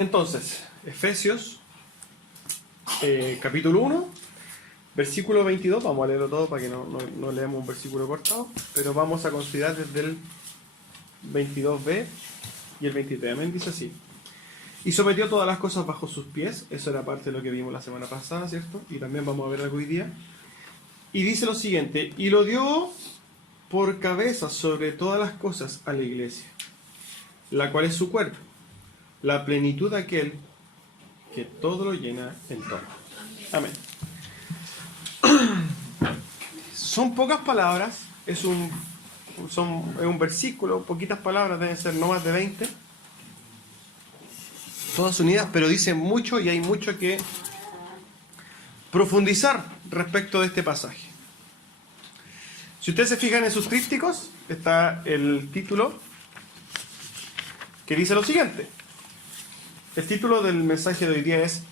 Entonces, Efesios, capítulo 1, versículo 22, vamos a leerlo todo para que no leamos un versículo cortado, pero vamos a considerar desde el 22b y el 23. Amén, dice así. Y sometió todas las cosas bajo sus pies. Eso era parte de lo que vimos la semana pasada, ¿cierto? Y también vamos a ver algo hoy día. Y dice lo siguiente: y lo dio por cabeza sobre todas las cosas a la iglesia, la cual es su cuerpo, la plenitud de aquel que todo lo llena en todo. Amén. Son pocas palabras, es un versículo, poquitas palabras, deben ser no más de 20, todas unidas, pero dicen mucho y hay mucho que profundizar respecto de este pasaje. Si ustedes se fijan en sus trípticos, está el título que dice lo siguiente. El título del mensaje de hoy día es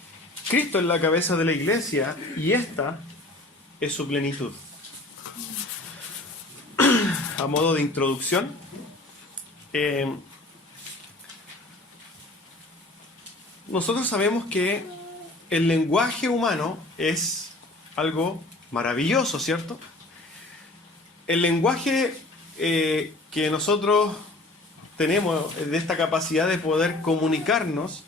Cristo es la cabeza de la iglesia y esta es su plenitud. A modo de introducción, nosotros sabemos que el lenguaje humano es algo maravilloso, ¿cierto? El lenguaje que nosotros tenemos de esta capacidad de poder comunicarnos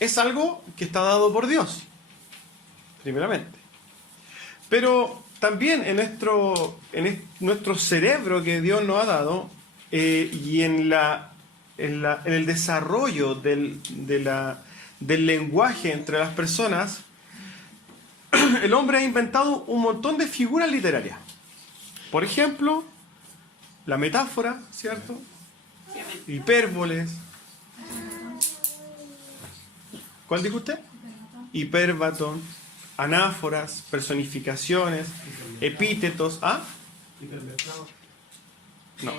es algo que está dado por Dios, primeramente. Pero también en nuestro cerebro que Dios nos ha dado y en el desarrollo del lenguaje entre las personas, el hombre ha inventado un montón de figuras literarias. Por ejemplo, la metáfora, ¿cierto? Hipérboles. ¿Cuál dijo usted? Hipérbaton, anáforas, personificaciones, epítetos. ¿Ah? No.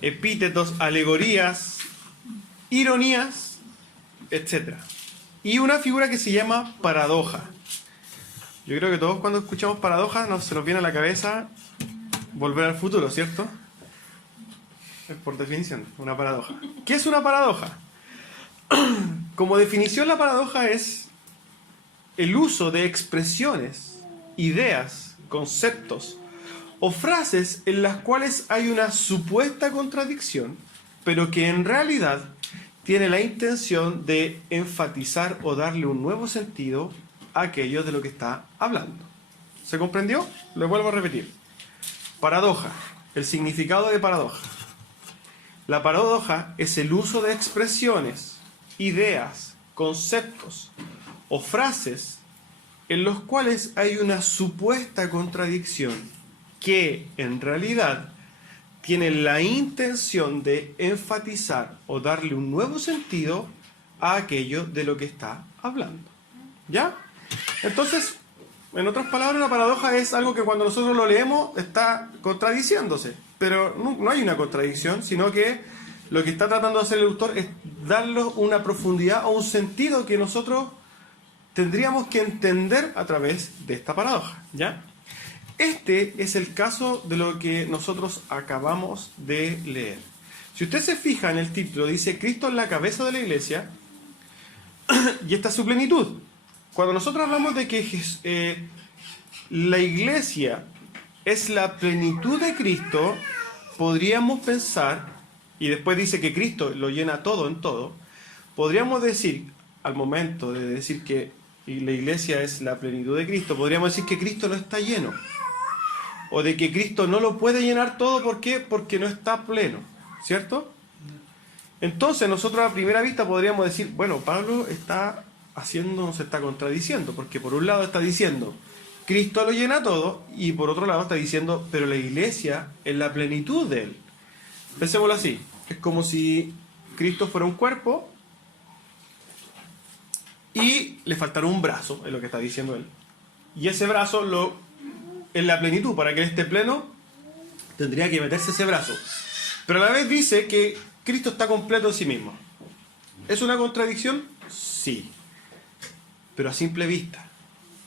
Epítetos, alegorías, ironías, etc. Y una figura que se llama paradoja. Yo creo que todos cuando escuchamos paradoja se nos viene a la cabeza Volver al Futuro, ¿cierto? Es por definición, una paradoja. ¿Qué es una paradoja? Como definición, la paradoja es el uso de expresiones, ideas, conceptos o frases en las cuales hay una supuesta contradicción, pero que en realidad tiene la intención de enfatizar o darle un nuevo sentido a aquello de lo que está hablando. ¿Se comprendió? Lo vuelvo a repetir. Paradoja. El significado de paradoja. La paradoja es el uso de expresiones, ideas, conceptos o frases en los cuales hay una supuesta contradicción que en realidad tiene la intención de enfatizar o darle un nuevo sentido a aquello de lo que está hablando. ¿Ya? Entonces, en otras palabras, la paradoja es algo que cuando nosotros lo leemos está contradiciéndose, pero no hay una contradicción, sino que lo que está tratando de hacer el autor es darle una profundidad o un sentido que nosotros tendríamos que entender a través de esta paradoja, ¿ya? Este es el caso de lo que nosotros acabamos de leer. Si usted se fija en el título, dice Cristo es la cabeza de la iglesia y esta es su plenitud. Cuando nosotros hablamos de que la iglesia es la plenitud de Cristo, podríamos pensar, y después dice que Cristo lo llena todo en todo, podríamos decir, al momento de decir que la iglesia es la plenitud de Cristo, podríamos decir que Cristo no está lleno, o de que Cristo no lo puede llenar todo. ¿Por qué? Porque no está pleno, ¿cierto? Entonces nosotros a primera vista podríamos decir, bueno, Pablo se está contradiciendo, porque por un lado está diciendo Cristo lo llena todo, y por otro lado está diciendo, pero la iglesia es la plenitud de él. Pensémoslo así, es como si Cristo fuera un cuerpo y le faltara un brazo, es lo que está diciendo él. Y ese brazo en la plenitud, para que él esté pleno, tendría que meterse ese brazo. Pero a la vez dice que Cristo está completo en sí mismo. ¿Es una contradicción? Sí. Pero a simple vista.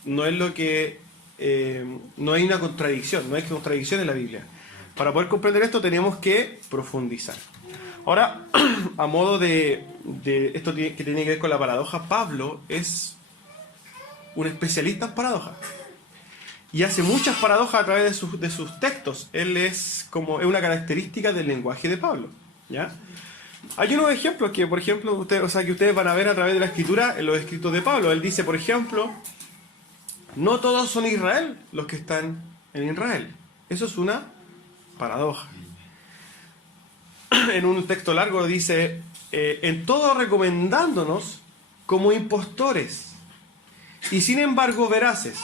No es lo que... no hay una contradicción, no hay contradicción en la Biblia. Para poder comprender esto tenemos que profundizar. Ahora, a modo de esto que tiene que ver con la paradoja, Pablo es un especialista en paradojas. Y hace muchas paradojas a través de sus textos. Él es una característica del lenguaje de Pablo, ¿ya? Hay unos ejemplos que, por ejemplo, que ustedes van a ver a través de la escritura en los escritos de Pablo. Él dice, por ejemplo, no todos son Israel los que están en Israel. Eso es una paradoja. En un texto largo dice, en todo recomendándonos como impostores y sin embargo veraces,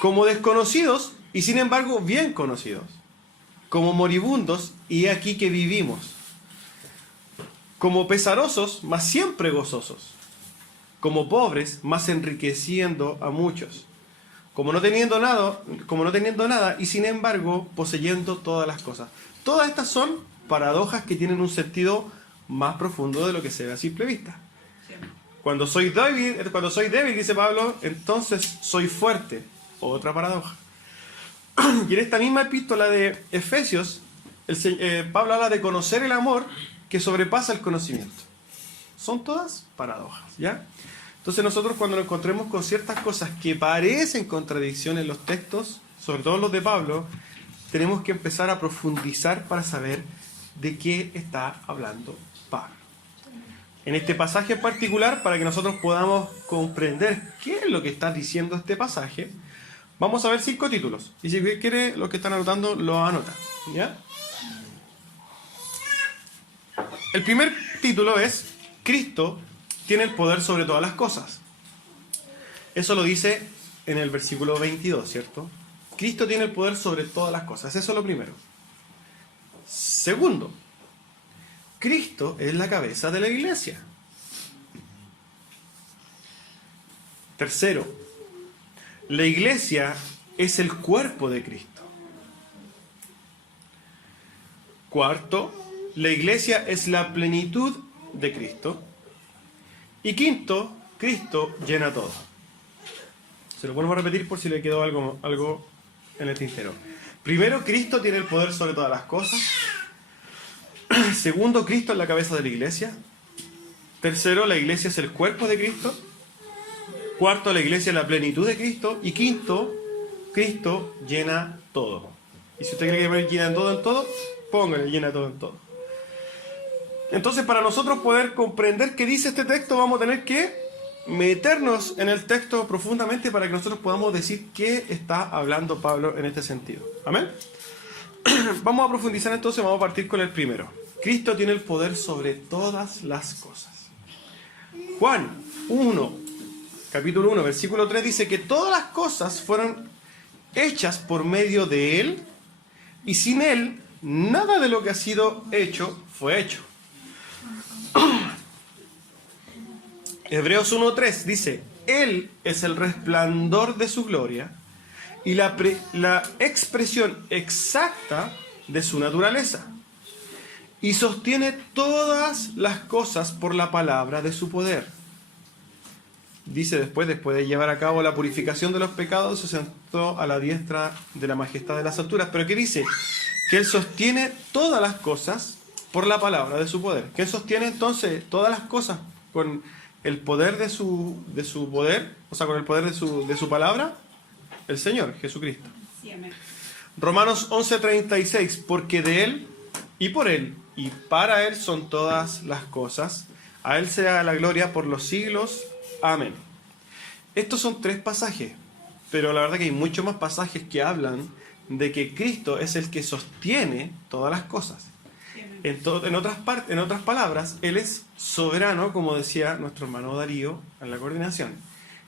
como desconocidos y sin embargo bien conocidos, como moribundos y aquí que vivimos, como pesarosos mas siempre gozosos, como pobres mas enriqueciendo a muchos, como no teniendo nada y sin embargo poseyendo todas las cosas. Todas estas son paradojas que tienen un sentido más profundo de lo que se ve a simple vista. Cuando soy débil, dice Pablo, entonces soy fuerte. Otra paradoja. Y en esta misma epístola de Efesios, Pablo habla de conocer el amor que sobrepasa el conocimiento. Son todas paradojas, ¿ya? Entonces nosotros cuando nos encontremos con ciertas cosas que parecen contradicción en los textos, sobre todo los de Pablo, tenemos que empezar a profundizar para saber de qué está hablando Pablo. En este pasaje en particular, para que nosotros podamos comprender qué es lo que está diciendo este pasaje, vamos a ver 5 títulos. Y si quiere, los que están anotando, lo anotan, ¿ya? El primer título es Cristo tiene el poder sobre todas las cosas. Eso lo dice en el versículo 22, ¿cierto? Cristo tiene el poder sobre todas las cosas. Eso es lo primero. Segundo, Cristo es la cabeza de la iglesia. Tercero, la iglesia es el cuerpo de Cristo. Cuarto, la iglesia es la plenitud de Cristo. Y quinto, Cristo llena todo. Se lo vuelvo a repetir por si le quedó algo en el tintero. Primero, Cristo tiene el poder sobre todas las cosas. Segundo, Cristo es la cabeza de la iglesia. Tercero, la iglesia es el cuerpo de Cristo. Cuarto, la iglesia es la plenitud de Cristo. Y quinto, Cristo llena todo. Y si usted cree que poner llena todo en todo, póngale llena todo en todo. Entonces, para nosotros poder comprender qué dice este texto, vamos a tener que meternos en el texto profundamente para que nosotros podamos decir qué está hablando Pablo en este sentido. ¿Amén? Vamos a profundizar entonces, vamos a partir con el primero. Cristo tiene el poder sobre todas las cosas. Juan 1, capítulo 1, versículo 3 dice que todas las cosas fueron hechas por medio de Él y sin Él nada de lo que ha sido hecho fue hecho. Hebreos 1.3 dice, Él es el resplandor de su gloria y la expresión exacta de su naturaleza, y sostiene todas las cosas por la palabra de su poder. Dice después de llevar a cabo la purificación de los pecados, se sentó a la diestra de la majestad de las alturas. Pero ¿qué dice? Que Él sostiene todas las cosas por la palabra de su poder. ¿Quién sostiene entonces todas las cosas con el poder de su poder? O sea, con el poder de su palabra. El Señor, Jesucristo. Sí, amén. Romanos 11:36, porque de Él, y por Él, y para Él son todas las cosas. A Él sea la gloria por los siglos. Amén. Estos son 3 pasajes, pero la verdad que hay muchos más pasajes que hablan de que Cristo es el que sostiene todas las cosas. En otras palabras, Él es soberano, como decía nuestro hermano Darío en la coordinación.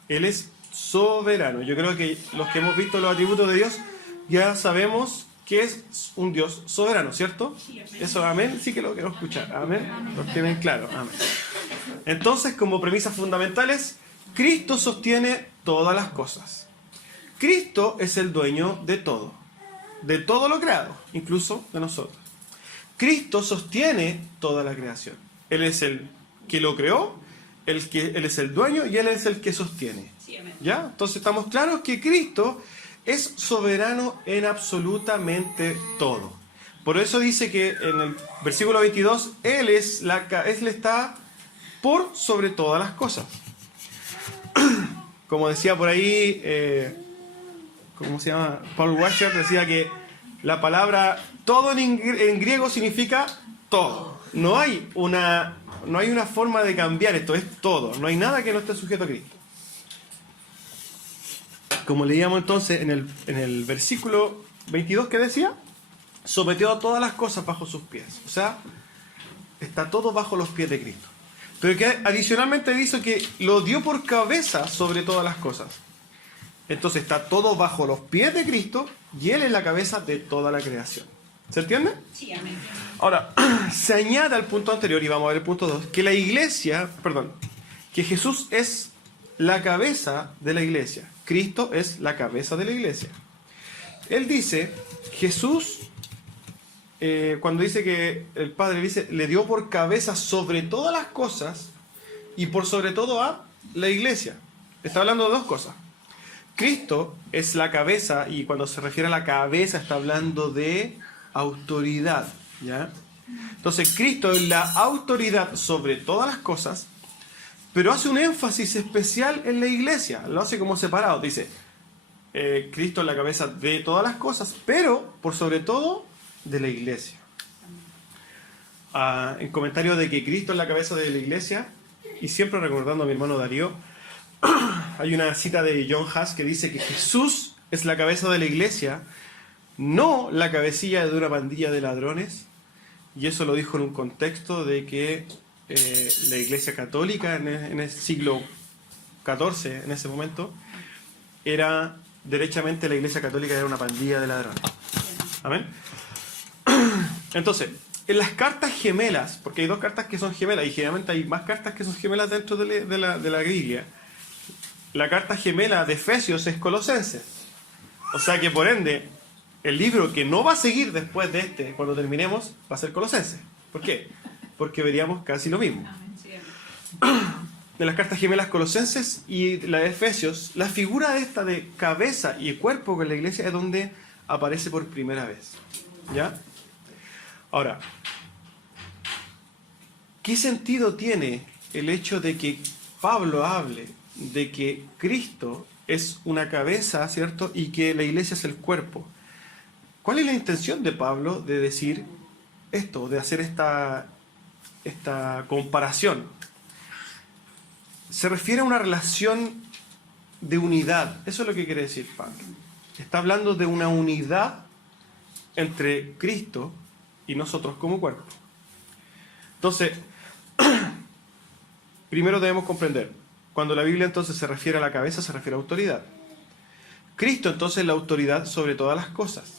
Él es soberano. Yo creo que los que hemos visto los atributos de Dios ya sabemos que es un Dios soberano, ¿cierto? Eso, amén, sí que lo quiero escuchar. Amén, lo tienen claro. Amén. Entonces, como premisas fundamentales, Cristo sostiene todas las cosas. Cristo es el dueño de todo lo creado, incluso de nosotros. Cristo sostiene toda la creación. Él es el que lo creó, Él es el dueño y Él es el que sostiene. ¿Ya? Entonces estamos claros que Cristo es soberano en absolutamente todo. Por eso dice que en el versículo 22, Él está por sobre todas las cosas. Como decía por ahí, ¿cómo se llama? Paul Washer decía que la palabra todo en griego significa todo. No hay una forma de cambiar esto, es todo. No hay nada que no esté sujeto a Cristo. Como leíamos entonces en el versículo 22 que decía, sometió a todas las cosas bajo sus pies. O sea, está todo bajo los pies de Cristo. Pero que adicionalmente dice que lo dio por cabeza sobre todas las cosas. Entonces está todo bajo los pies de Cristo y Él es la cabeza de toda la creación. ¿Se entiende? Sí, amén. Ahora, se añade al punto anterior, y vamos a ver el punto 2, que Jesús es la cabeza de la iglesia. Cristo es la cabeza de la iglesia. Él dice, Jesús, cuando dice que el Padre le dio por cabeza sobre todas las cosas y por sobre todo a la iglesia. Está hablando de dos cosas. Cristo es la cabeza, y cuando se refiere a la cabeza está hablando de autoridad, ¿ya? Entonces Cristo es la autoridad sobre todas las cosas, pero hace un énfasis especial en la iglesia, lo hace como separado. Dice, Cristo es la cabeza de todas las cosas, pero por sobre todo de la iglesia. En comentario de que Cristo es la cabeza de la iglesia, y siempre recordando a mi hermano Darío, hay una cita de John Huss que dice que Jesús es la cabeza de la iglesia, no la cabecilla de una pandilla de ladrones. Y eso lo dijo en un contexto de que la iglesia católica en el siglo XIV, en ese momento, era derechamente la iglesia católica era una pandilla de ladrones. Amén. Entonces, en las cartas gemelas, porque hay dos cartas que son gemelas, y generalmente hay más cartas que son gemelas dentro de la Biblia. La carta gemela de Efesios es Colosenses. O sea que por ende, el libro que no va a seguir después de este, cuando terminemos, va a ser Colosenses. ¿Por qué? Porque veríamos casi lo mismo. De las cartas gemelas Colosenses y la de Efesios, la figura de esta de cabeza y cuerpo con la iglesia es donde aparece por primera vez. ¿Ya? Ahora, ¿qué sentido tiene el hecho de que Pablo hable de que Cristo es una cabeza, ¿cierto? Y que la iglesia es el cuerpo? ¿Cuál es la intención de Pablo de decir esto, de hacer esta comparación? Se refiere a una relación de unidad. Eso es lo que quiere decir Pablo. Está hablando de una unidad entre Cristo y nosotros como cuerpo. Entonces, primero debemos comprender, cuando la Biblia entonces se refiere a la cabeza, se refiere a autoridad. Cristo entonces es la autoridad sobre todas las cosas.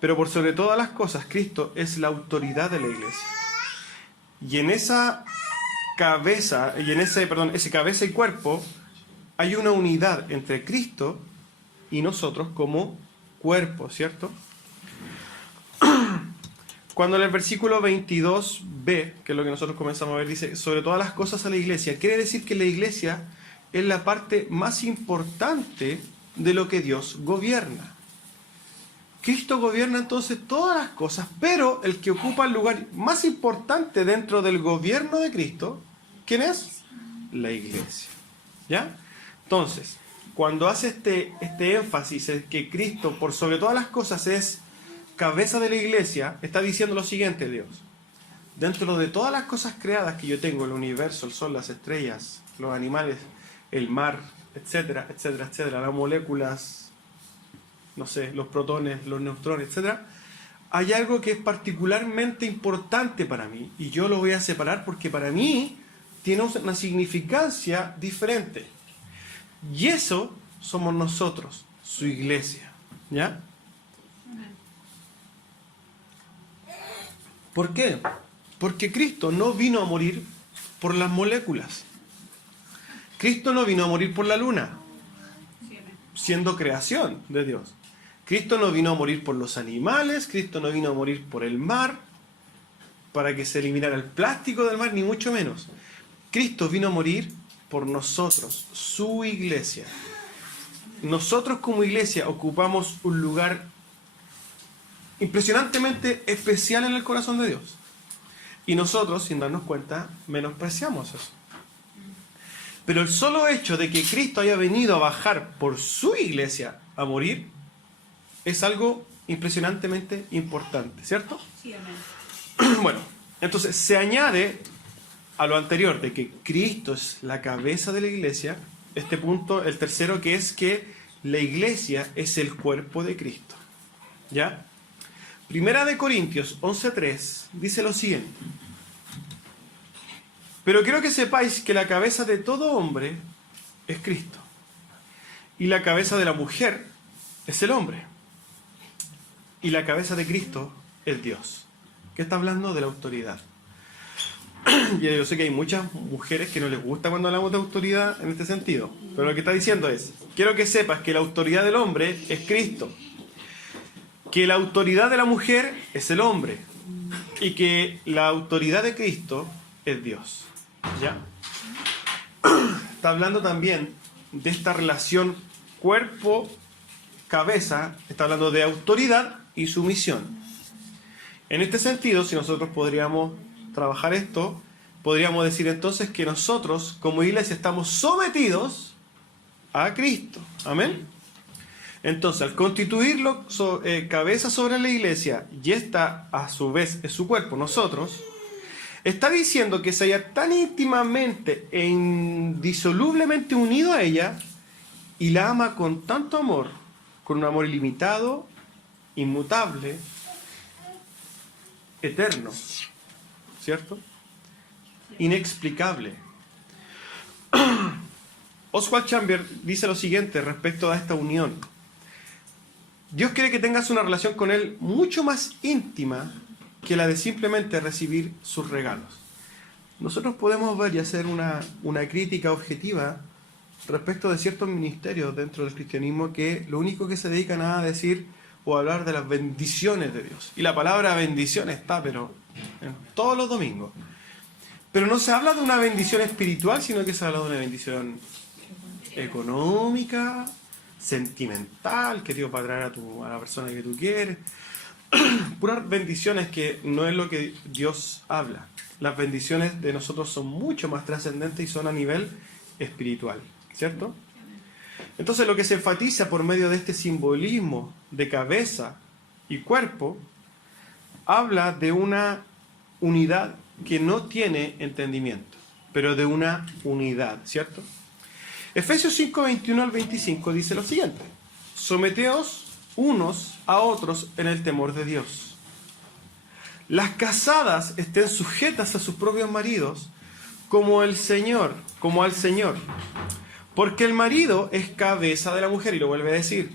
Pero por sobre todas las cosas, Cristo es la autoridad de la iglesia. Y en esa cabeza, ese cabeza y cuerpo, hay una unidad entre Cristo y nosotros como cuerpo, ¿cierto? Cuando en el versículo 22b, que es lo que nosotros comenzamos a ver, dice, sobre todas las cosas a la iglesia, quiere decir que la iglesia es la parte más importante de lo que Dios gobierna. Cristo gobierna entonces todas las cosas, pero el que ocupa el lugar más importante dentro del gobierno de Cristo, ¿quién es? La iglesia. ¿Ya? Entonces, cuando hace este énfasis en que Cristo, por sobre todas las cosas, es cabeza de la iglesia, está diciendo lo siguiente, Dios. Dentro de todas las cosas creadas que yo tengo, el universo, el sol, las estrellas, los animales, el mar, etcétera, etcétera, etcétera, las moléculas, no sé, los protones, los neutrones, etcétera, hay algo que es particularmente importante para mí, y yo lo voy a separar porque para mí tiene una significancia diferente. Y eso somos nosotros, su iglesia. ¿Ya? ¿Por qué? Porque Cristo no vino a morir por las moléculas. Cristo no vino a morir por la luna, siendo creación de Dios. Cristo no vino a morir por los animales, Cristo no vino a morir por el mar, para que se eliminara el plástico del mar, ni mucho menos. Cristo vino a morir por nosotros, su iglesia. Nosotros como iglesia ocupamos un lugar impresionantemente especial en el corazón de Dios. Y nosotros, sin darnos cuenta, menospreciamos eso. Pero el solo hecho de que Cristo haya venido a bajar por su iglesia a morir es algo impresionantemente importante, ¿cierto? Sí, amén. Bueno, entonces se añade a lo anterior de que Cristo es la cabeza de la iglesia, este punto, el tercero, que es que la iglesia es el cuerpo de Cristo. ¿Ya? Primera de Corintios 11:3 dice lo siguiente: pero quiero que sepáis que la cabeza de todo hombre es Cristo, y la cabeza de la mujer es el hombre, y la cabeza de Cristo es Dios. ¿Qué está hablando? De la autoridad. Yo sé que hay muchas mujeres que no les gusta cuando hablamos de autoridad en este sentido, pero lo que está diciendo es: quiero que sepas que la autoridad del hombre es Cristo, que la autoridad de la mujer es el hombre, y que la autoridad de Cristo es Dios. ¿Ya? Está hablando también de esta relación cuerpo-cabeza, está hablando de autoridad y sumisión. En este sentido, si nosotros podríamos trabajar esto, podríamos decir entonces que nosotros como iglesia estamos sometidos a Cristo. ¿Amén? Entonces, al constituirlo cabeza sobre la iglesia, y esta a su vez es su cuerpo, nosotros, está diciendo que se haya tan íntimamente e indisolublemente unido a ella y la ama con tanto amor, con un amor ilimitado, inmutable, eterno, ¿cierto? Inexplicable. Oswald Chambers dice lo siguiente respecto a esta unión: Dios quiere que tengas una relación con Él mucho más íntima que la de simplemente recibir sus regalos. Nosotros podemos ver y hacer una crítica objetiva respecto de ciertos ministerios dentro del cristianismo que lo único que se dedican a decir o hablar de las bendiciones de Dios. Y la palabra bendición está, pero en todos los domingos. Pero no se habla de una bendición espiritual, sino que se habla de una bendición económica, sentimental, que Dios va a traer a la persona que tú quieres. Puras bendiciones que no es lo que Dios habla. Las bendiciones de nosotros son mucho más trascendentes y son a nivel espiritual, ¿cierto? Entonces lo que se enfatiza por medio de este simbolismo de cabeza y cuerpo habla de una unidad que no tiene entendimiento, pero de una unidad, ¿cierto? Efesios 5:21 al 25 dice lo siguiente: someteos unos a otros en el temor de Dios. Las casadas estén sujetas a sus propios maridos como al Señor, porque el marido es cabeza de la mujer, y lo vuelve a decir,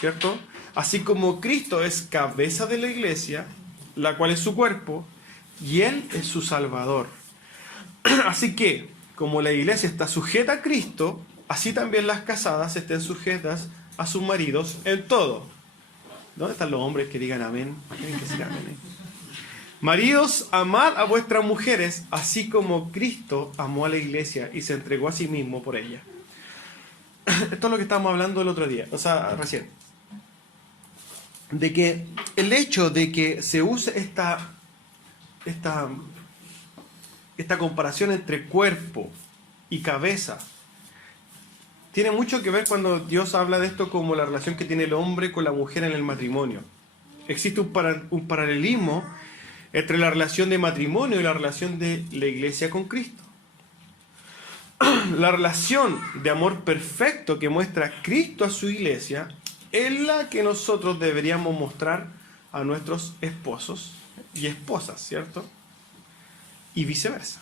¿cierto? Así como Cristo es cabeza de la iglesia, la cual es su cuerpo, y Él es su Salvador. Así que, como la iglesia está sujeta a Cristo, así también las casadas estén sujetas a sus maridos en todo. ¿Dónde están los hombres que digan amén? Tienen que decir amén. Maridos, amad a vuestras mujeres, así como Cristo amó a la iglesia y se entregó a sí mismo por ella. Esto es lo que estábamos hablando el otro día, recién. De que el hecho de que se use esta comparación entre cuerpo y cabeza tiene mucho que ver cuando Dios habla de esto como la relación que tiene el hombre con la mujer en el matrimonio. Existe un paralelismo entre la relación de matrimonio y la relación de la iglesia con Cristo. La relación de amor perfecto que muestra Cristo a su iglesia es la que nosotros deberíamos mostrar a nuestros esposos y esposas, ¿cierto? Y viceversa.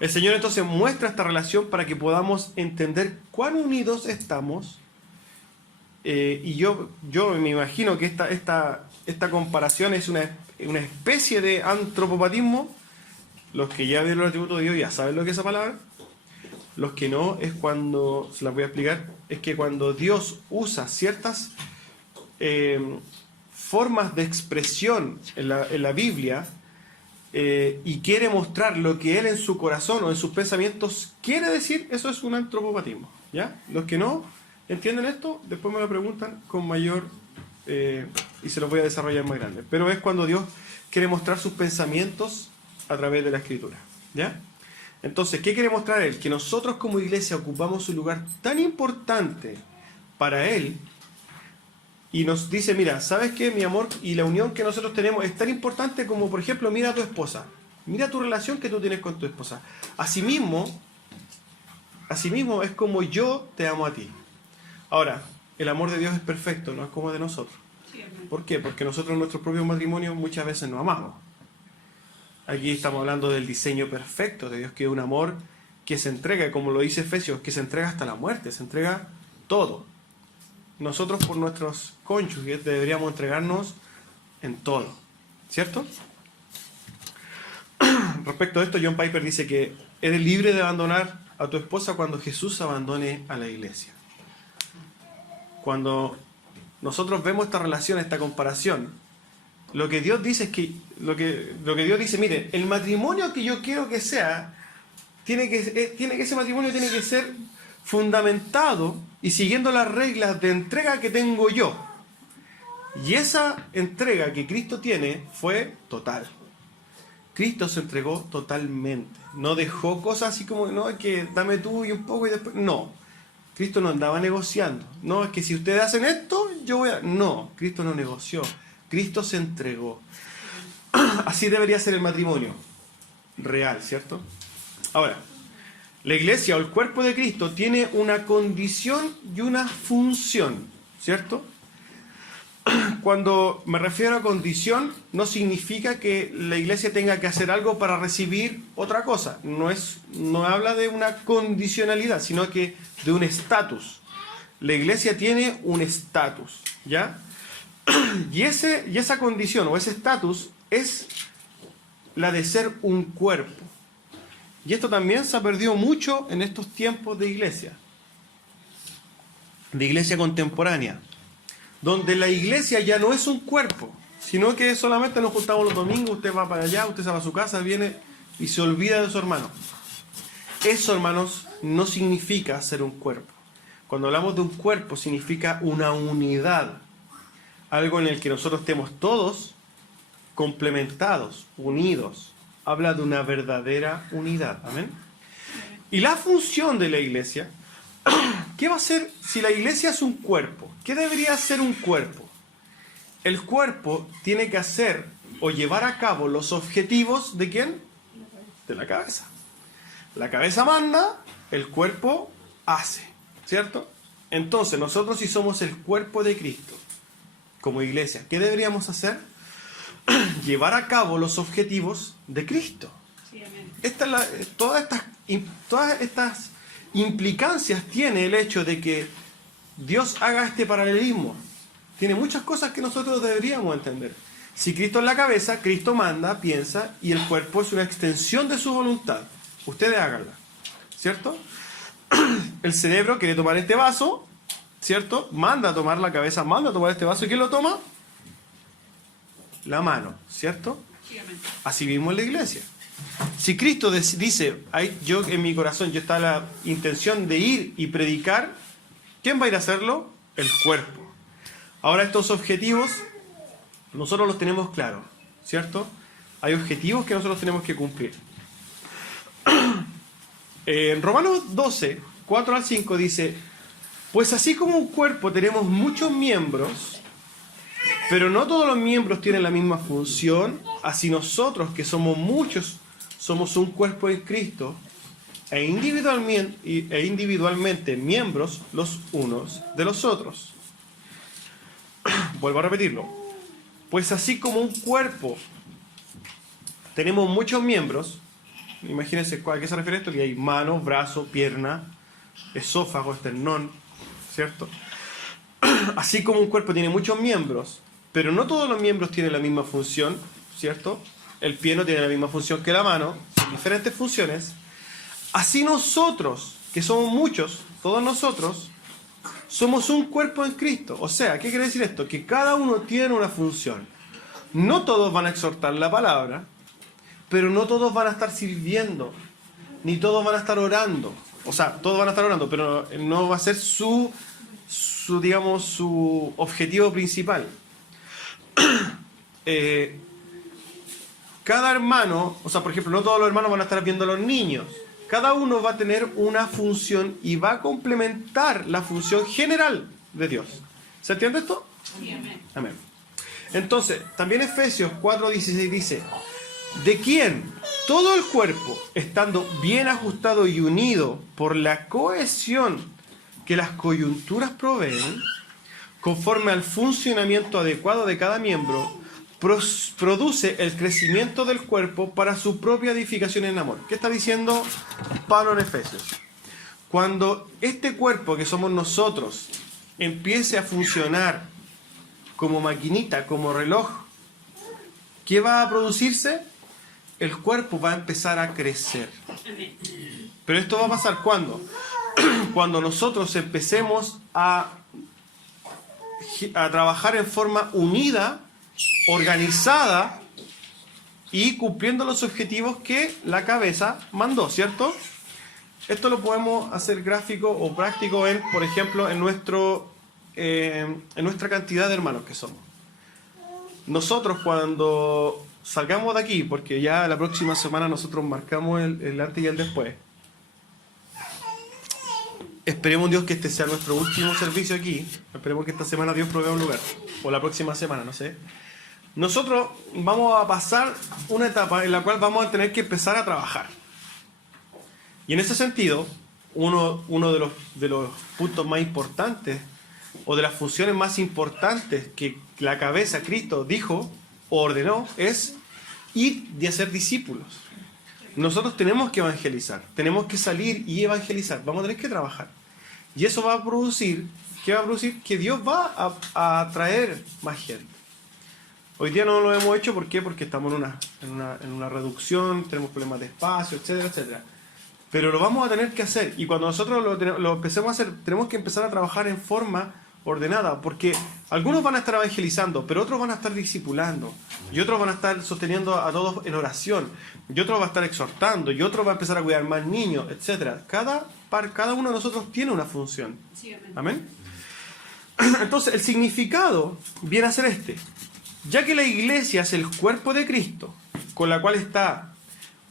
El Señor entonces muestra esta relación para que podamos entender cuán unidos estamos. Y yo me imagino que esta comparación es una especie de antropopatismo. Los que ya vieron el atributo de Dios ya saben lo que es esa palabra. Los que no, es cuando, se las voy a explicar, es que cuando Dios usa ciertas formas de expresión en la Biblia, y quiere mostrar lo que Él en su corazón o en sus pensamientos quiere decir, eso es un antropopatismo, ¿ya? Los que no entienden esto, después me lo preguntan con mayor y se los voy a desarrollar más grande. Pero es cuando Dios quiere mostrar sus pensamientos a través de la Escritura. ¿Ya? Entonces, ¿qué quiere mostrar Él? Que nosotros como iglesia ocupamos un lugar tan importante para Él y nos dice, mira, ¿sabes qué? Mi amor y la unión que nosotros tenemos es tan importante como, por ejemplo, mira a tu esposa. Mira tu relación que tú tienes con tu esposa. Asimismo es como yo te amo a ti. Ahora, el amor de Dios es perfecto, no es como de nosotros. ¿Por qué? Porque nosotros en nuestro propio matrimonio muchas veces no amamos. Aquí estamos hablando del diseño perfecto de Dios, que es un amor que se entrega, como lo dice Efesios, que se entrega hasta la muerte, se entrega todo. Nosotros por nuestros cónyuges deberíamos entregarnos en todo, ¿cierto? Respecto a esto, John Piper dice que eres libre de abandonar a tu esposa cuando Jesús abandone a la iglesia. Cuando nosotros vemos esta relación, esta comparación, lo que Dios dice es que lo que Dios dice, mire, el matrimonio que yo quiero que sea, ese matrimonio tiene que ser fundamentado y siguiendo las reglas de entrega que tengo yo. Y esa entrega que Cristo tiene fue total. Cristo se entregó totalmente. No dejó cosas así como, no, es que dame tú y un poco y después. No. Cristo no andaba negociando. No, es que si ustedes hacen esto, yo voy a... No, Cristo no negoció. Cristo se entregó. Así debería ser el matrimonio real, ¿cierto? Ahora, la iglesia o el cuerpo de Cristo tiene una condición y una función, ¿cierto? Cuando me refiero a condición, no significa que la iglesia tenga que hacer algo para recibir otra cosa. No habla de una condicionalidad, sino que de un estatus. La iglesia tiene un estatus, ¿ya? Y esa condición o ese estatus es la de ser un cuerpo. Y esto también se ha perdido mucho en estos tiempos de iglesia contemporánea, donde la iglesia ya no es un cuerpo, sino que solamente nos juntamos los domingos, usted va para allá, usted se va a su casa, viene y se olvida de su hermano. Eso, hermanos, no significa ser un cuerpo. Cuando hablamos de un cuerpo, significa una unidad, algo en el que nosotros estemos todos complementados, unidos. Habla de una verdadera unidad. ¿Amén? Y la función de la iglesia, ¿qué va a ser si la iglesia es un cuerpo? ¿Qué debería ser un cuerpo? El cuerpo tiene que hacer o llevar a cabo los objetivos ¿de quién? De la cabeza. La cabeza manda, el cuerpo hace, ¿cierto? Entonces, nosotros si somos el cuerpo de Cristo, como iglesia, ¿qué deberíamos hacer? Llevar a cabo los objetivos de Cristo. Sí, amén. Todas estas implicancias tiene el hecho de que Dios haga este paralelismo. Tiene muchas cosas que nosotros deberíamos entender. Si Cristo es la cabeza, Cristo manda, piensa, y el cuerpo es una extensión de su voluntad. Ustedes háganla, ¿cierto? El cerebro quiere tomar este vaso, ¿cierto? Manda a tomar la cabeza, manda a tomar este vaso. ¿Y quién lo toma? La mano, ¿cierto? Así mismo en la iglesia. Si Cristo dice, yo en mi corazón, yo está la intención de ir y predicar, ¿quién va a ir a hacerlo? El cuerpo. Ahora estos objetivos, nosotros los tenemos claros, ¿cierto? Hay objetivos que nosotros tenemos que cumplir. En Romanos 12, 4 al 5 dice, pues así como un cuerpo tenemos muchos miembros, pero no todos los miembros tienen la misma función, así nosotros, que somos muchos, somos un cuerpo en Cristo, e individualmente miembros los unos de los otros. Vuelvo a repetirlo. Pues así como un cuerpo tenemos muchos miembros, imagínense a qué se refiere esto, que hay manos, brazos, pierna, esófago, esternón, ¿cierto? Así como un cuerpo tiene muchos miembros, pero no todos los miembros tienen la misma función, ¿cierto? El pie no tiene la misma función que la mano, son diferentes funciones. Así nosotros, que somos muchos, todos nosotros, somos un cuerpo en Cristo. O sea, ¿qué quiere decir esto? Que cada uno tiene una función. No todos van a exhortar la palabra, pero no todos van a estar sirviendo, ni todos van a estar orando. O sea, todos van a estar orando, pero no va a ser su objetivo principal. cada hermano, o sea, por ejemplo, no todos los hermanos van a estar viendo a los niños. Cada uno va a tener una función y va a complementar la función general de Dios. ¿Se entiende esto? Sí, amén. Amén. Entonces, también Efesios 4:16 dice, de quien todo el cuerpo, estando bien ajustado y unido por la cohesión que las coyunturas proveen, conforme al funcionamiento adecuado de cada miembro, produce el crecimiento del cuerpo para su propia edificación en amor. ¿Qué está diciendo Pablo en Efesios? Cuando este cuerpo que somos nosotros empiece a funcionar como maquinita, como reloj, ¿qué va a producirse? El cuerpo va a empezar a crecer. Amén. Pero esto va a pasar ¿cuándo? Cuando nosotros empecemos a trabajar en forma unida, organizada y cumpliendo los objetivos que la cabeza mandó, ¿cierto? Esto lo podemos hacer gráfico o práctico en, por ejemplo, en nuestra cantidad de hermanos que somos. Nosotros cuando salgamos de aquí, porque ya la próxima semana nosotros marcamos el antes y el después. Esperemos Dios que este sea nuestro último servicio aquí. Esperemos que esta semana Dios provea un lugar. O la próxima semana, no sé. Nosotros vamos a pasar una etapa en la cual vamos a tener que empezar a trabajar. Y en ese sentido, uno de los puntos más importantes o de las funciones más importantes que la cabeza, Cristo, dijo o ordenó es ir y hacer discípulos. Nosotros tenemos que evangelizar, tenemos que salir y evangelizar, vamos a tener que trabajar. Y eso va a producir, ¿qué va a producir? Que Dios va a atraer más gente. Hoy día no lo hemos hecho, ¿por qué? Porque estamos en una reducción, tenemos problemas de espacio, etcétera, etcétera. Pero lo vamos a tener que hacer, y cuando nosotros lo empecemos a hacer, tenemos que empezar a trabajar en forma ordenada, porque algunos van a estar evangelizando, pero otros van a estar discipulando, y otros van a estar sosteniendo a todos en oración, y otros va a estar exhortando, y otros va a empezar a cuidar más niños, etcétera. Cada uno de nosotros tiene una función. Sí, amén. ¿Amén? Entonces, el significado viene a ser este. Ya que la iglesia es el cuerpo de Cristo, con la cual está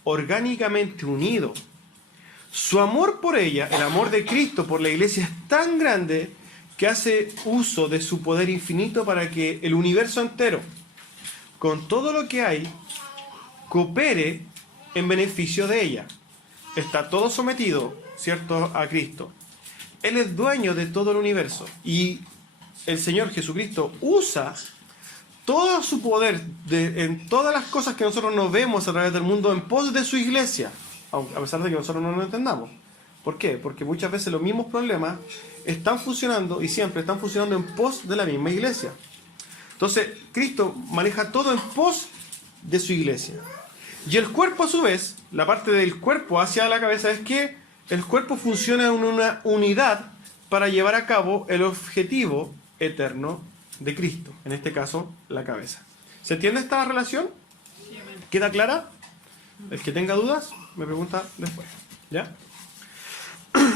orgánicamente unido, su amor por ella, el amor de Cristo por la iglesia es tan grande que hace uso de su poder infinito para que el universo entero, con todo lo que hay, coopere en beneficio de ella. Está todo sometido, ¿cierto?, a Cristo. Él es dueño de todo el universo y el Señor Jesucristo usa todo su poder en todas las cosas que nosotros nos vemos a través del mundo en pos de su iglesia, a pesar de que nosotros no lo entendamos. ¿Por qué? Porque muchas veces los mismos problemas están funcionando y siempre están funcionando en pos de la misma iglesia. Entonces, Cristo maneja todo en pos de su iglesia. Y el cuerpo, a su vez, la parte del cuerpo hacia la cabeza es que el cuerpo funciona en una unidad para llevar a cabo el objetivo eterno de Cristo, en este caso, la cabeza. ¿Se entiende esta relación? Sí, amén. ¿Queda clara? El que tenga dudas, me pregunta después. ¿Ya?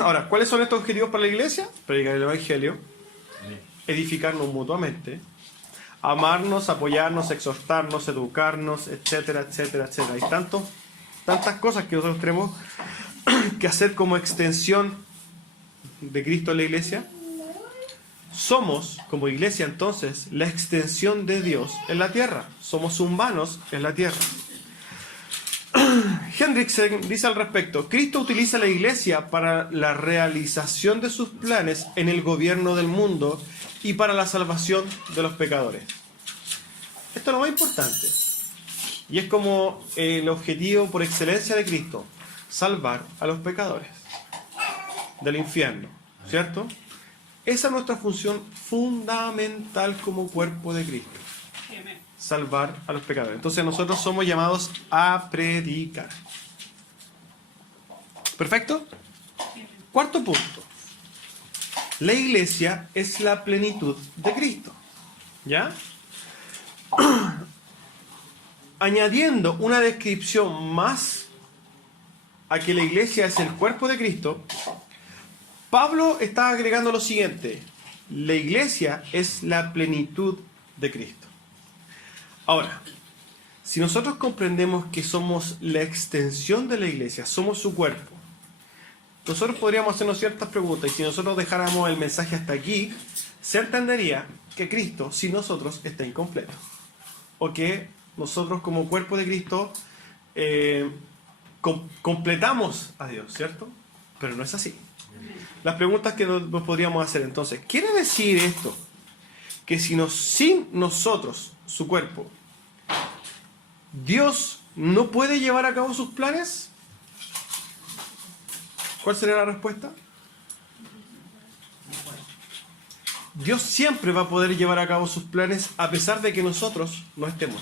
Ahora, ¿cuáles son estos objetivos para la iglesia? Predicar el Evangelio, edificarnos mutuamente, amarnos, apoyarnos, exhortarnos, educarnos, etcétera, etcétera, etcétera. Hay tantas cosas que nosotros tenemos que hacer como extensión de Cristo en la iglesia. Somos, como iglesia entonces, la extensión de Dios en la tierra. Somos humanos en la tierra. Hendrickson dice al respecto: Cristo utiliza la iglesia para la realización de sus planes en el gobierno del mundo y para la salvación de los pecadores. Esto es lo más importante. Y es como el objetivo por excelencia de Cristo: salvar a los pecadores del infierno, ¿cierto? Esa es nuestra función fundamental como cuerpo de Cristo. Sí, amén. Salvar a los pecadores. Entonces nosotros somos llamados a predicar. ¿Perfecto? Cuarto punto. La iglesia es la plenitud de Cristo. ¿Ya? Añadiendo una descripción más a que la iglesia es el cuerpo de Cristo, Pablo está agregando lo siguiente: la iglesia es la plenitud de Cristo. Ahora, si nosotros comprendemos que somos la extensión de la iglesia, somos su cuerpo, nosotros podríamos hacernos ciertas preguntas, y si nosotros dejáramos el mensaje hasta aquí, se entendería que Cristo sin nosotros está incompleto. O que nosotros como cuerpo de Cristo completamos a Dios, ¿cierto? Pero no es así. Las preguntas que nos podríamos hacer entonces, ¿quiere decir esto? Que sin nosotros, su cuerpo, ¿Dios no puede llevar a cabo sus planes? ¿Cuál sería la respuesta? Dios siempre va a poder llevar a cabo sus planes a pesar de que nosotros no estemos.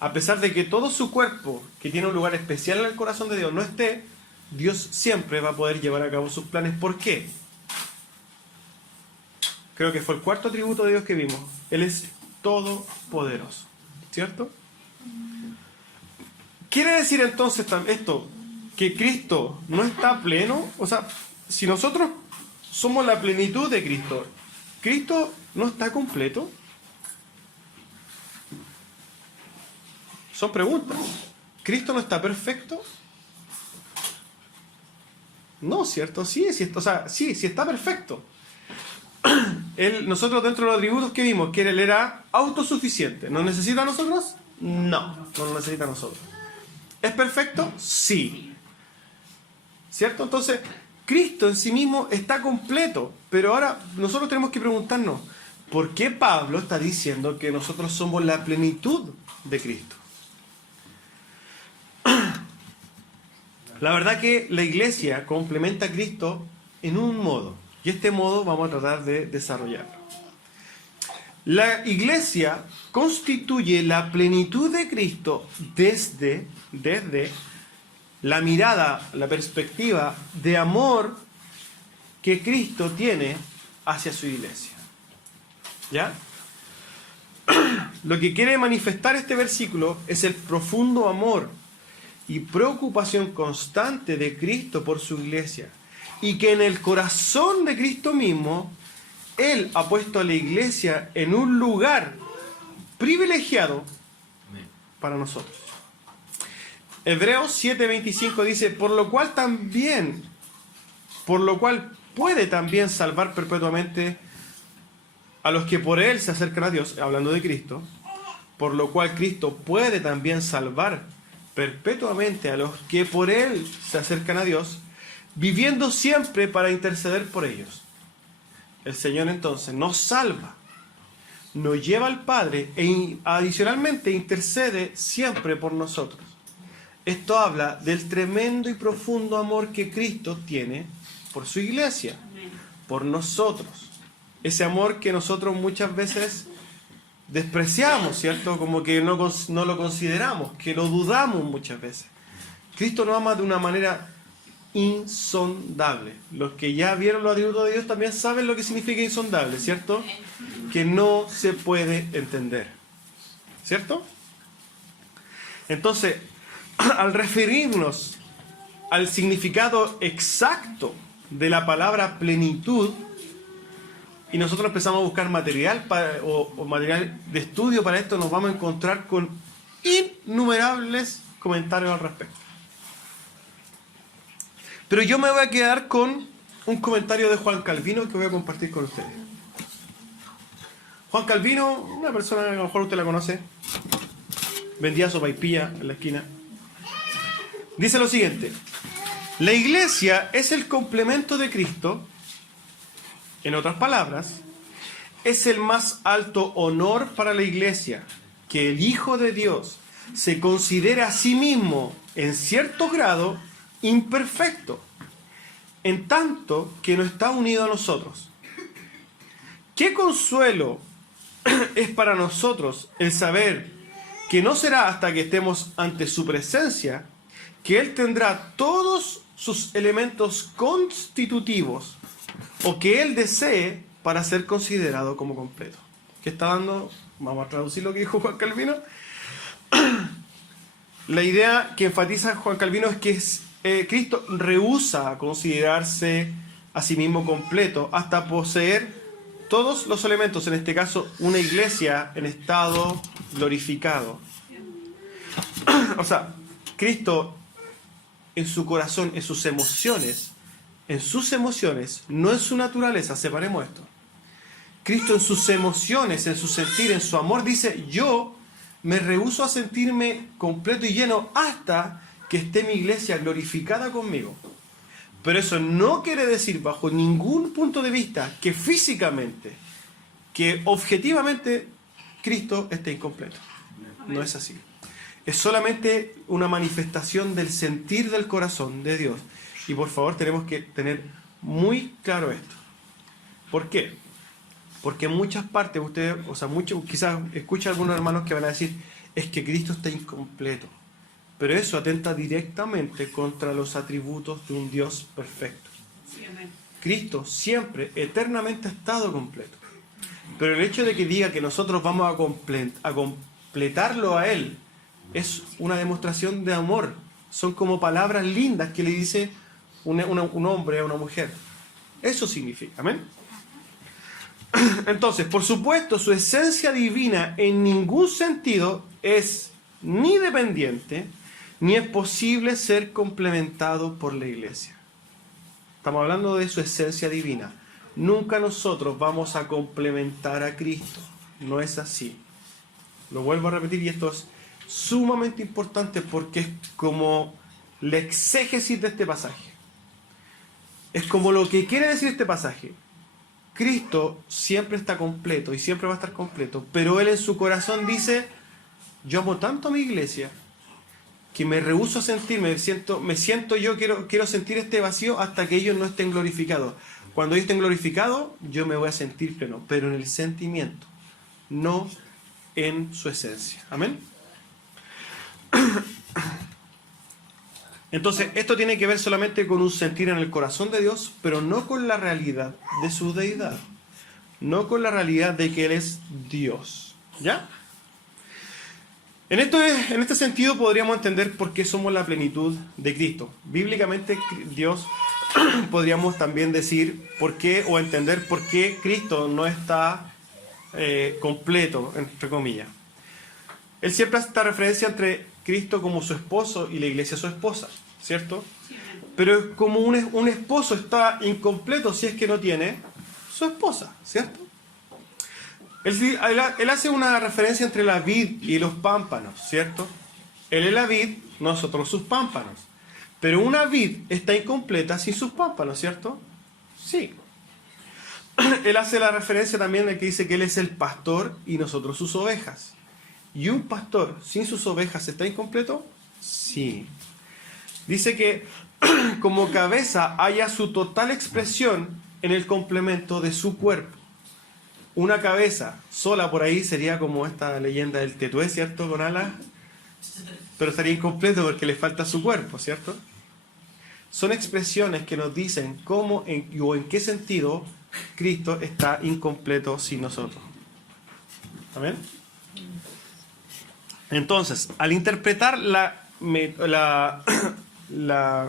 A pesar de que todo su cuerpo, que tiene un lugar especial en el corazón de Dios, no esté, Dios siempre va a poder llevar a cabo sus planes. ¿Por qué? Creo que fue el cuarto atributo de Dios que vimos. Él es todopoderoso. ¿Cierto? ¿Quiere decir entonces esto que Cristo no está pleno? O sea, si nosotros somos la plenitud de Cristo, ¿Cristo no está completo? Son preguntas. ¿Cristo no está perfecto? No, ¿cierto? Sí, sí está perfecto. Nosotros dentro de los atributos que vimos, que Él era autosuficiente. ¿Nos necesita a nosotros? No nos necesita a nosotros. ¿Es perfecto? Sí. ¿Cierto? Entonces, Cristo en sí mismo está completo. Pero ahora nosotros tenemos que preguntarnos, ¿por qué Pablo está diciendo que nosotros somos la plenitud de Cristo? La verdad que la iglesia complementa a Cristo en un modo. Y este modo vamos a tratar de desarrollarlo. La iglesia constituye la plenitud de Cristo desde la mirada, la perspectiva de amor que Cristo tiene hacia su iglesia. ¿Ya? Lo que quiere manifestar este versículo es el profundo amor y preocupación constante de Cristo por su iglesia. Y que en el corazón de Cristo mismo, Él ha puesto a la iglesia en un lugar privilegiado para nosotros. Hebreos 7:25 dice, por lo cual puede también salvar perpetuamente a los que por Él se acercan a Dios, hablando de Cristo, por lo cual Cristo puede también salvar perpetuamente a los que por Él se acercan a Dios, viviendo siempre para interceder por ellos. El Señor entonces nos salva, nos lleva al Padre e adicionalmente intercede siempre por nosotros. Esto habla del tremendo y profundo amor que Cristo tiene por su iglesia, por nosotros. Ese amor que nosotros muchas veces despreciamos, ¿cierto? Como que no lo consideramos, que lo dudamos muchas veces. Cristo nos ama de una manera insondable. Los que ya vieron los atributos de Dios también saben lo que significa insondable, ¿cierto? Que no se puede entender, ¿cierto? Entonces, al referirnos al significado exacto de la palabra plenitud, y nosotros empezamos a buscar material o material de estudio para esto, nos vamos a encontrar con innumerables comentarios al respecto. Pero yo me voy a quedar con un comentario de Juan Calvino que voy a compartir con ustedes. Juan Calvino, una persona que a lo mejor usted la conoce, vendía sopaipilla en la esquina, dice lo siguiente: la iglesia es el complemento de Cristo. En otras palabras, es el más alto honor para la iglesia que el Hijo de Dios se considera a sí mismo en cierto grado imperfecto, en tanto que no está unido a nosotros. ¿Qué consuelo es para nosotros el saber que no será hasta que estemos ante su presencia que Él tendrá todos sus elementos constitutivos o que Él desee para ser considerado como completo? ¿Qué está dando? Vamos a traducir lo que dijo Juan Calvino. La idea que enfatiza Juan Calvino es que Cristo rehúsa considerarse a sí mismo completo hasta poseer todos los elementos, en este caso una iglesia en estado glorificado. O sea, Cristo en su corazón, en sus emociones, no en su naturaleza, separemos esto. Cristo en sus emociones, en su sentir, en su amor, dice: yo me rehúso a sentirme completo y lleno hasta que esté mi iglesia glorificada conmigo. Pero eso no quiere decir, bajo ningún punto de vista, que físicamente, que objetivamente, Cristo esté incompleto. No es así. Es solamente una manifestación del sentir del corazón de Dios. Y por favor, tenemos que tener muy claro esto. ¿Por qué? Porque en muchas partes, ustedes, quizás escucha algunos hermanos que van a decir: es que Cristo está incompleto. Pero eso atenta directamente contra los atributos de un Dios perfecto. Sí, amén. Cristo siempre, eternamente ha estado completo. Pero el hecho de que diga que nosotros vamos a completarlo a Él es una demostración de amor. Son como palabras lindas que le dice un hombre a una mujer. Eso significa, amén. Entonces, por supuesto, su esencia divina en ningún sentido es ni dependiente, ni es posible ser complementado por la iglesia. Estamos hablando de su esencia divina. Nunca nosotros vamos a complementar a Cristo. No es así. Lo vuelvo a repetir, y esto es sumamente importante porque es como la exégesis de este pasaje. Es como lo que quiere decir este pasaje. Cristo siempre está completo y siempre va a estar completo, pero Él en su corazón dice: yo amo tanto a mi iglesia que me rehúso a sentirme, quiero sentir este vacío hasta que ellos no estén glorificados. Cuando ellos estén glorificados, yo me voy a sentir pleno, pero en el sentimiento, no en su esencia. Amén. Entonces, esto tiene que ver solamente con un sentir en el corazón de Dios, pero no con la realidad de su deidad. No con la realidad de que Él es Dios. ¿Ya? En este sentido podríamos entender por qué somos la plenitud de Cristo. Bíblicamente, Dios, podríamos también decir por qué, o entender por qué Cristo no está completo, entre comillas. Él siempre hace esta referencia entre Cristo como su esposo y la iglesia su esposa, ¿cierto? Pero como un esposo está incompleto si es que no tiene su esposa, ¿cierto? Él hace una referencia entre la vid y los pámpanos, ¿cierto? Él es la vid, nosotros sus pámpanos. Pero una vid está incompleta sin sus pámpanos, ¿cierto? Sí. Él hace la referencia también de que dice que Él es el pastor y nosotros sus ovejas. ¿Y un pastor sin sus ovejas está incompleto? Sí. Dice que como cabeza haya su total expresión en el complemento de su cuerpo. Una cabeza sola por ahí sería como esta leyenda del tetué, ¿cierto? Con alas. Pero estaría incompleto porque le falta su cuerpo, ¿cierto? Son expresiones que nos dicen cómo o en qué sentido Cristo está incompleto sin nosotros. ¿Amén? Entonces, al interpretar la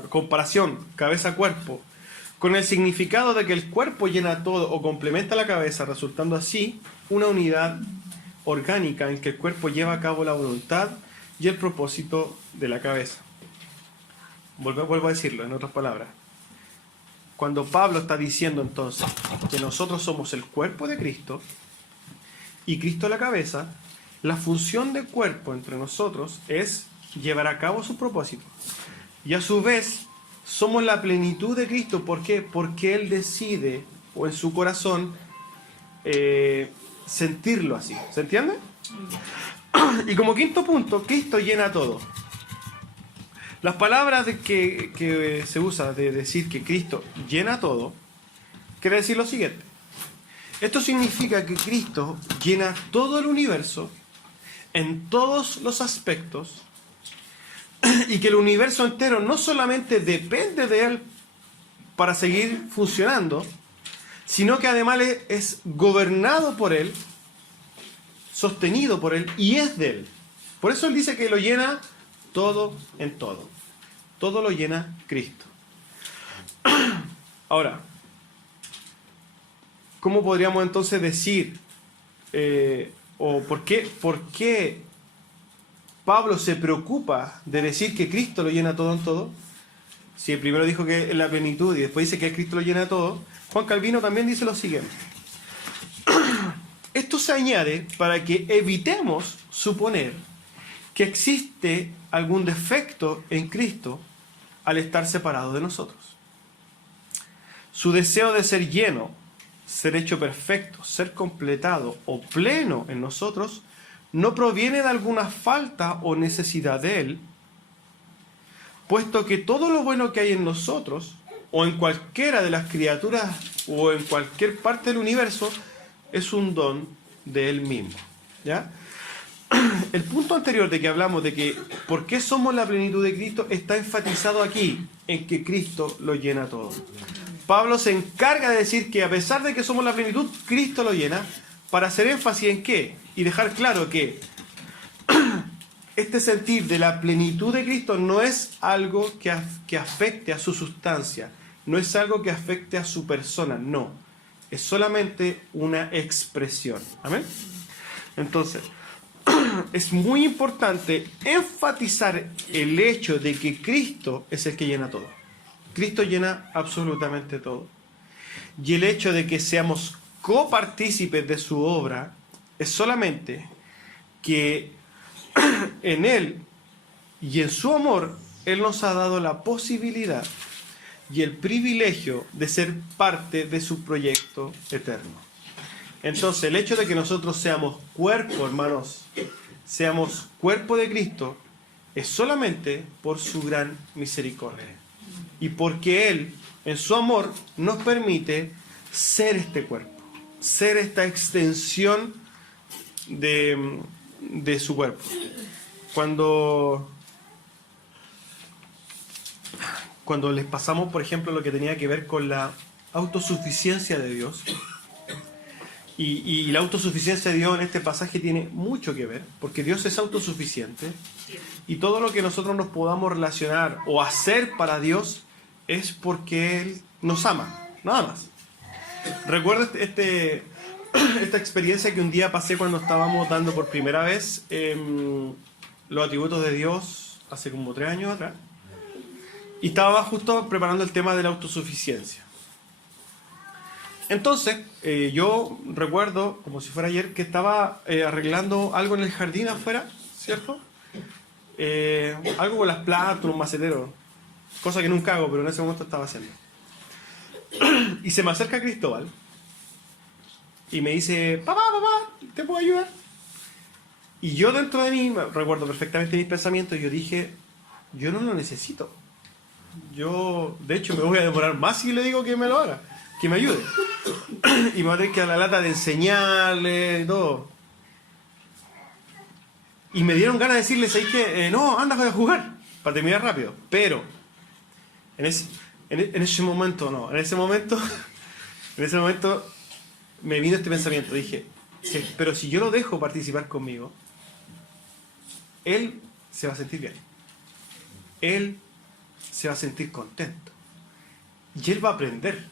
comparación cabeza-cuerpo con el significado de que el cuerpo llena todo o complementa la cabeza, resultando así una unidad orgánica en que el cuerpo lleva a cabo la voluntad y el propósito de la cabeza. Vuelvo a decirlo en otras palabras. Cuando Pablo está diciendo entonces que nosotros somos el cuerpo de Cristo y Cristo la cabeza, la función del cuerpo entre nosotros es llevar a cabo su propósito. Y a su vez, somos la plenitud de Cristo. ¿Por qué? Porque Él decide, o en su corazón, sentirlo así. ¿Se entiende? Y como quinto punto, Cristo llena todo. Las palabras que se usa de decir que Cristo llena todo, quiere decir lo siguiente. Esto significa que Cristo llena todo el universo en todos los aspectos, y que el universo entero no solamente depende de Él para seguir funcionando, sino que además es gobernado por Él, sostenido por Él y es de Él. Por eso Él dice que lo llena todo en todo. Todo lo llena Cristo. Ahora, ¿cómo podríamos entonces decir, o por qué Pablo se preocupa de decir que Cristo lo llena todo en todo? Si primero dijo que es la plenitud y después dice que Cristo lo llena todo, Juan Calvino también dice lo siguiente. Esto se añade para que evitemos suponer que existe algún defecto en Cristo al estar separado de nosotros. Su deseo de ser lleno, ser hecho perfecto, ser completado o pleno en nosotros, no proviene de alguna falta o necesidad de Él, puesto que todo lo bueno que hay en nosotros, o en cualquiera de las criaturas, o en cualquier parte del universo, es un don de Él mismo. ¿Ya? El punto anterior de que hablamos de que por qué somos la plenitud de Cristo está enfatizado aquí, en que Cristo lo llena todo. Pablo se encarga de decir que a pesar de que somos la plenitud, Cristo lo llena, para hacer énfasis en qué, y dejar claro que este sentir de la plenitud de Cristo no es algo que afecte a su sustancia, no es algo que afecte a su persona, no. Es solamente una expresión. ¿Amén? Entonces, es muy importante enfatizar el hecho de que Cristo es el que llena todo. Cristo llena absolutamente todo. Y el hecho de que seamos copartícipes de su obra es solamente que en Él y en su amor, Él nos ha dado la posibilidad y el privilegio de ser parte de su proyecto eterno. Entonces, el hecho de que nosotros seamos cuerpo, hermanos, seamos cuerpo de Cristo, es solamente por su gran misericordia. Y porque Él, en su amor, nos permite ser este cuerpo, ser esta extensión de su cuerpo. Cuando les pasamos, por ejemplo, lo que tenía que ver con la autosuficiencia de Dios, y la autosuficiencia de Dios en este pasaje tiene mucho que ver, porque Dios es autosuficiente, y todo lo que nosotros nos podamos relacionar o hacer para Dios es porque Él nos ama, nada más. Recuerdo esta experiencia que un día pasé cuando estábamos dando por primera vez los atributos de Dios hace como 3 años atrás, y estaba justo preparando el tema de la autosuficiencia. Entonces, yo recuerdo, como si fuera ayer, que estaba arreglando algo en el jardín afuera, ¿cierto? Algo con las plantas, un macetero, cosa que nunca hago, pero en ese momento estaba haciendo. Y se me acerca Cristóbal y me dice, papá, ¿te puedo ayudar? Y yo dentro de mí, recuerdo perfectamente mis pensamientos, yo dije, yo no lo necesito. Yo, de hecho, me voy a demorar más si le digo que me lo haga, que me ayude. Y me voy a tener que dar la lata de enseñarle y todo. Y me dieron ganas de decirles ahí que no, anda a jugar, para terminar rápido. Pero, en ese momento me vino este pensamiento. Dije, pero si yo lo dejo participar conmigo, él se va a sentir bien. Él se va a sentir contento. Y él va a aprender.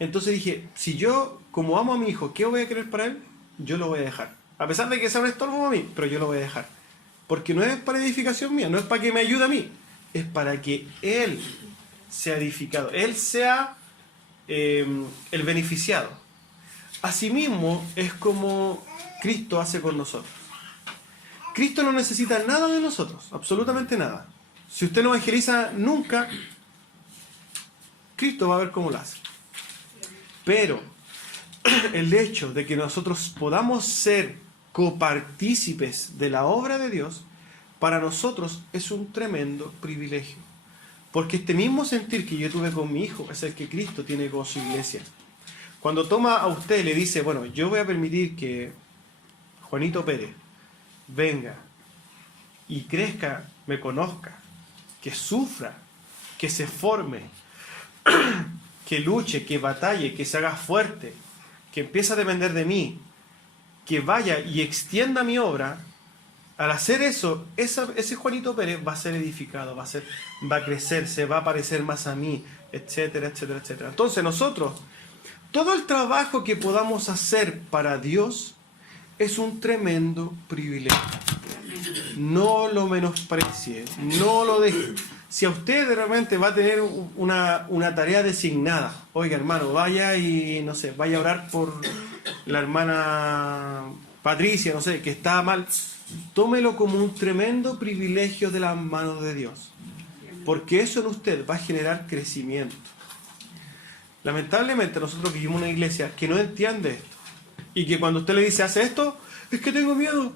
Entonces dije, si yo, como amo a mi hijo, ¿qué voy a querer para él? Yo lo voy a dejar. A pesar de que sea un estorbo a mí, pero yo lo voy a dejar. Porque no es para edificación mía, no es para que me ayude a mí. Es para que él sea edificado, él sea el beneficiado. Asimismo, es como Cristo hace con nosotros. Cristo no necesita nada de nosotros, absolutamente nada. Si usted no evangeliza nunca, Cristo va a ver cómo lo hace. Pero el hecho de que nosotros podamos ser copartícipes de la obra de Dios, para nosotros es un tremendo privilegio. Porque este mismo sentir que yo tuve con mi hijo es el que Cristo tiene con su iglesia. Cuando toma a usted y le dice, bueno, yo voy a permitir que Juanito Pérez venga y crezca, me conozca, que sufra, que se forme, que luche, que batalle, que se haga fuerte, que empiece a depender de mí, que vaya y extienda mi obra. Al hacer eso, ese Juanito Pérez va a ser edificado, va a crecer, se va a parecer más a mí, etcétera, etcétera, etcétera. Entonces nosotros todo el trabajo que podamos hacer para Dios es un tremendo privilegio. No lo menosprecie, no lo deje. Si a usted realmente va a tener una tarea designada, oiga hermano, vaya y no sé, vaya a orar por la hermana Patricia, no sé, que está mal, tómelo como un tremendo privilegio de las manos de Dios, porque eso en usted va a generar crecimiento. Lamentablemente nosotros vivimos en una iglesia que no entiende esto, y que cuando usted le dice hace esto, es que tengo miedo.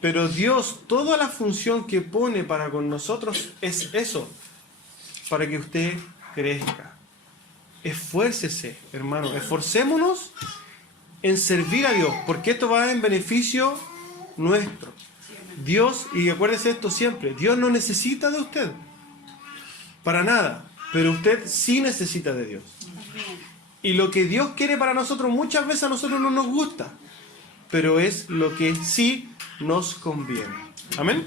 Pero Dios, toda la función que pone para con nosotros es eso, para que usted crezca. Esfuércese, hermano, esforcémonos en servir a Dios, porque esto va en beneficio nuestro. Dios, y acuérdese esto siempre, Dios no necesita de usted, para nada, pero usted sí necesita de Dios. Y lo que Dios quiere para nosotros muchas veces a nosotros no nos gusta, pero es lo que sí nos conviene. Amén.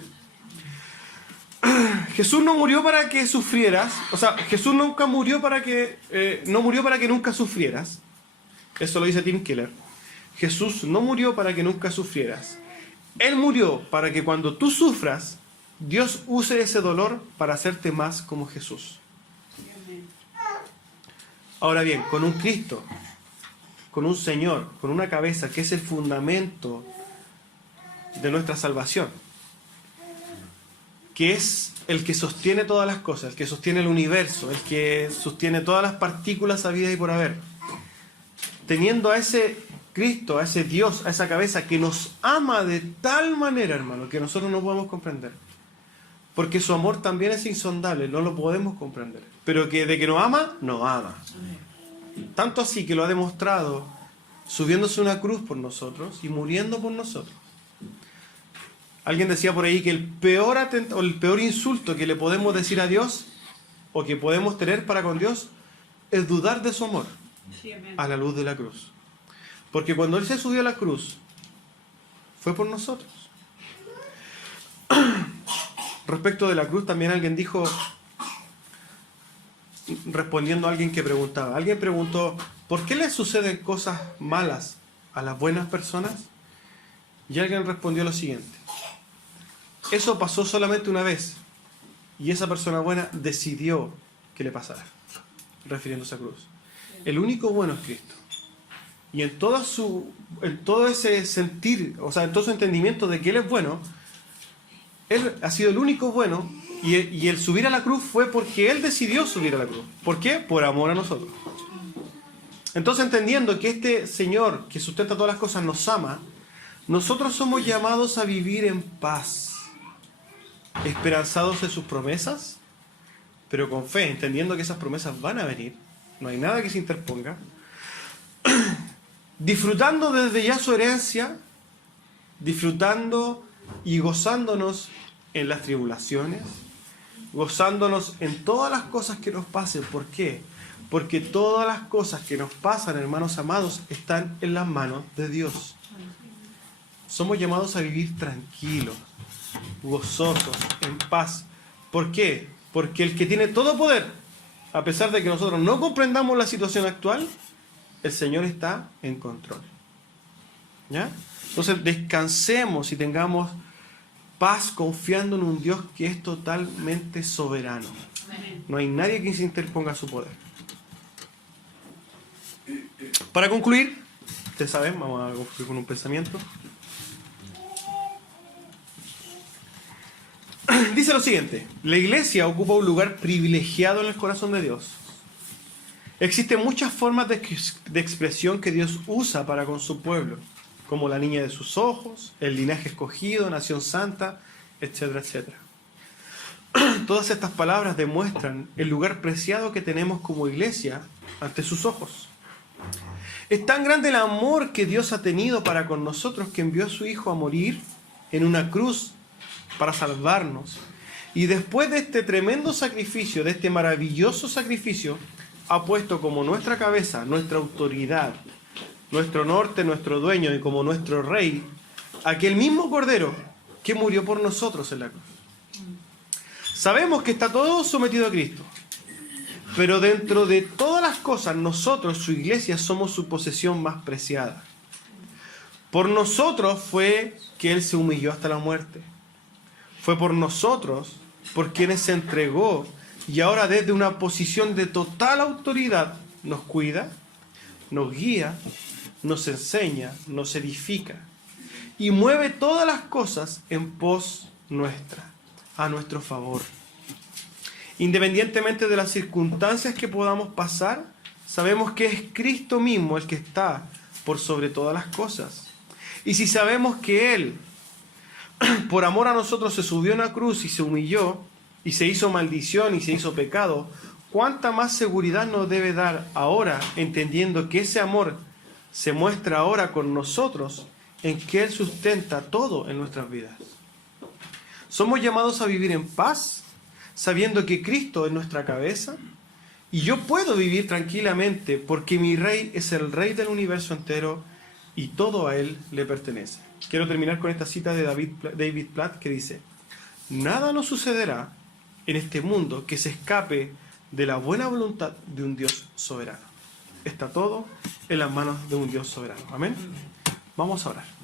Jesús no murió para que sufrieras, o sea, Jesús nunca murió para que no murió para que nunca sufrieras. Eso lo dice Tim Keller. Jesús no murió para que nunca sufrieras. Él murió para que cuando tú sufras, Dios use ese dolor para hacerte más como Jesús. Ahora bien, con un Cristo, con un Señor, con una cabeza que es el fundamento de nuestra salvación, que es el que sostiene todas las cosas, el que sostiene el universo, el que sostiene todas las partículas habidas y por haber. Teniendo a ese Cristo, a ese Dios, a esa cabeza que nos ama de tal manera, hermano, que nosotros no podemos comprender. Porque su amor también es insondable, no lo podemos comprender. Pero que de que nos ama, nos ama. Tanto así que lo ha demostrado subiéndose a una cruz por nosotros y muriendo por nosotros. Alguien decía por ahí que el peor insulto que le podemos decir a Dios o que podemos tener para con Dios es dudar de su amor a la luz de la cruz. Porque cuando Él se subió a la cruz fue por nosotros. Respecto de la cruz también alguien dijo, respondiendo a alguien que preguntaba, alguien preguntó, ¿por qué le suceden cosas malas a las buenas personas? Y alguien respondió lo siguiente: eso pasó solamente una vez y esa persona buena decidió que le pasara, refiriéndose a cruz. El único bueno es Cristo. Y en todo ese sentir, o sea, en todo su entendimiento de que Él es bueno, Él ha sido el único bueno, y el subir a la cruz fue porque Él decidió subir a la cruz. ¿Por qué? Por amor a nosotros. Entonces, entendiendo que este Señor que sustenta todas las cosas nos ama, nosotros somos llamados a vivir en paz, esperanzados en sus promesas, pero con fe, entendiendo que esas promesas van a venir, no hay nada que se interponga, disfrutando desde ya su herencia, disfrutando y gozándonos en las tribulaciones, gozándonos en todas las cosas que nos pasen. ¿Por qué? Porque todas las cosas que nos pasan, hermanos amados, están en las manos de Dios. Somos llamados a vivir tranquilos, gozosos, en paz. ¿Por qué? Porque el que tiene todo poder, a pesar de que nosotros no comprendamos la situación actual, el Señor está en control. ¿Ya? Entonces descansemos y tengamos paz confiando en un Dios que es totalmente soberano. No hay nadie que se interponga a su poder. Para concluir, ustedes saben, vamos a concluir con un pensamiento. Dice lo siguiente: la iglesia ocupa un lugar privilegiado en el corazón de Dios. Existen muchas formas de expresión que Dios usa para con su pueblo, como la niña de sus ojos, el linaje escogido, nación santa, etcétera, etcétera. Todas estas palabras demuestran el lugar preciado que tenemos como iglesia ante sus ojos. Es tan grande el amor que Dios ha tenido para con nosotros que envió a su Hijo a morir en una cruz para salvarnos. Y después de este tremendo sacrificio, de este maravilloso sacrificio, ha puesto como nuestra cabeza, nuestra autoridad, nuestro norte, nuestro dueño y como nuestro rey, aquel mismo Cordero que murió por nosotros en la cruz. Sabemos que está todo sometido a Cristo, Pero dentro de todas las cosas, nosotros, su iglesia, somos su posesión más preciada. Por nosotros fue que Él se humilló hasta la muerte. Fue por nosotros, por quienes se entregó, y ahora desde una posición de total autoridad nos cuida, nos guía, nos enseña, nos edifica y mueve todas las cosas en pos nuestra, a nuestro favor. Independientemente de las circunstancias que podamos pasar, sabemos que es Cristo mismo el que está por sobre todas las cosas. Y si sabemos que Él, por amor a nosotros, se subió a una cruz y se humilló, y se hizo maldición y se hizo pecado, ¿cuánta más seguridad nos debe dar ahora, entendiendo que ese amor se muestra ahora con nosotros, en que Él sustenta todo en nuestras vidas? Somos llamados a vivir en paz, sabiendo que Cristo es nuestra cabeza, y yo puedo vivir tranquilamente porque mi Rey es el Rey del universo entero y todo a Él le pertenece. Quiero terminar con esta cita de David Platt que dice: nada nos sucederá en este mundo que se escape de la buena voluntad de un Dios soberano. Está todo en las manos de un Dios soberano. Amén. Vamos a orar.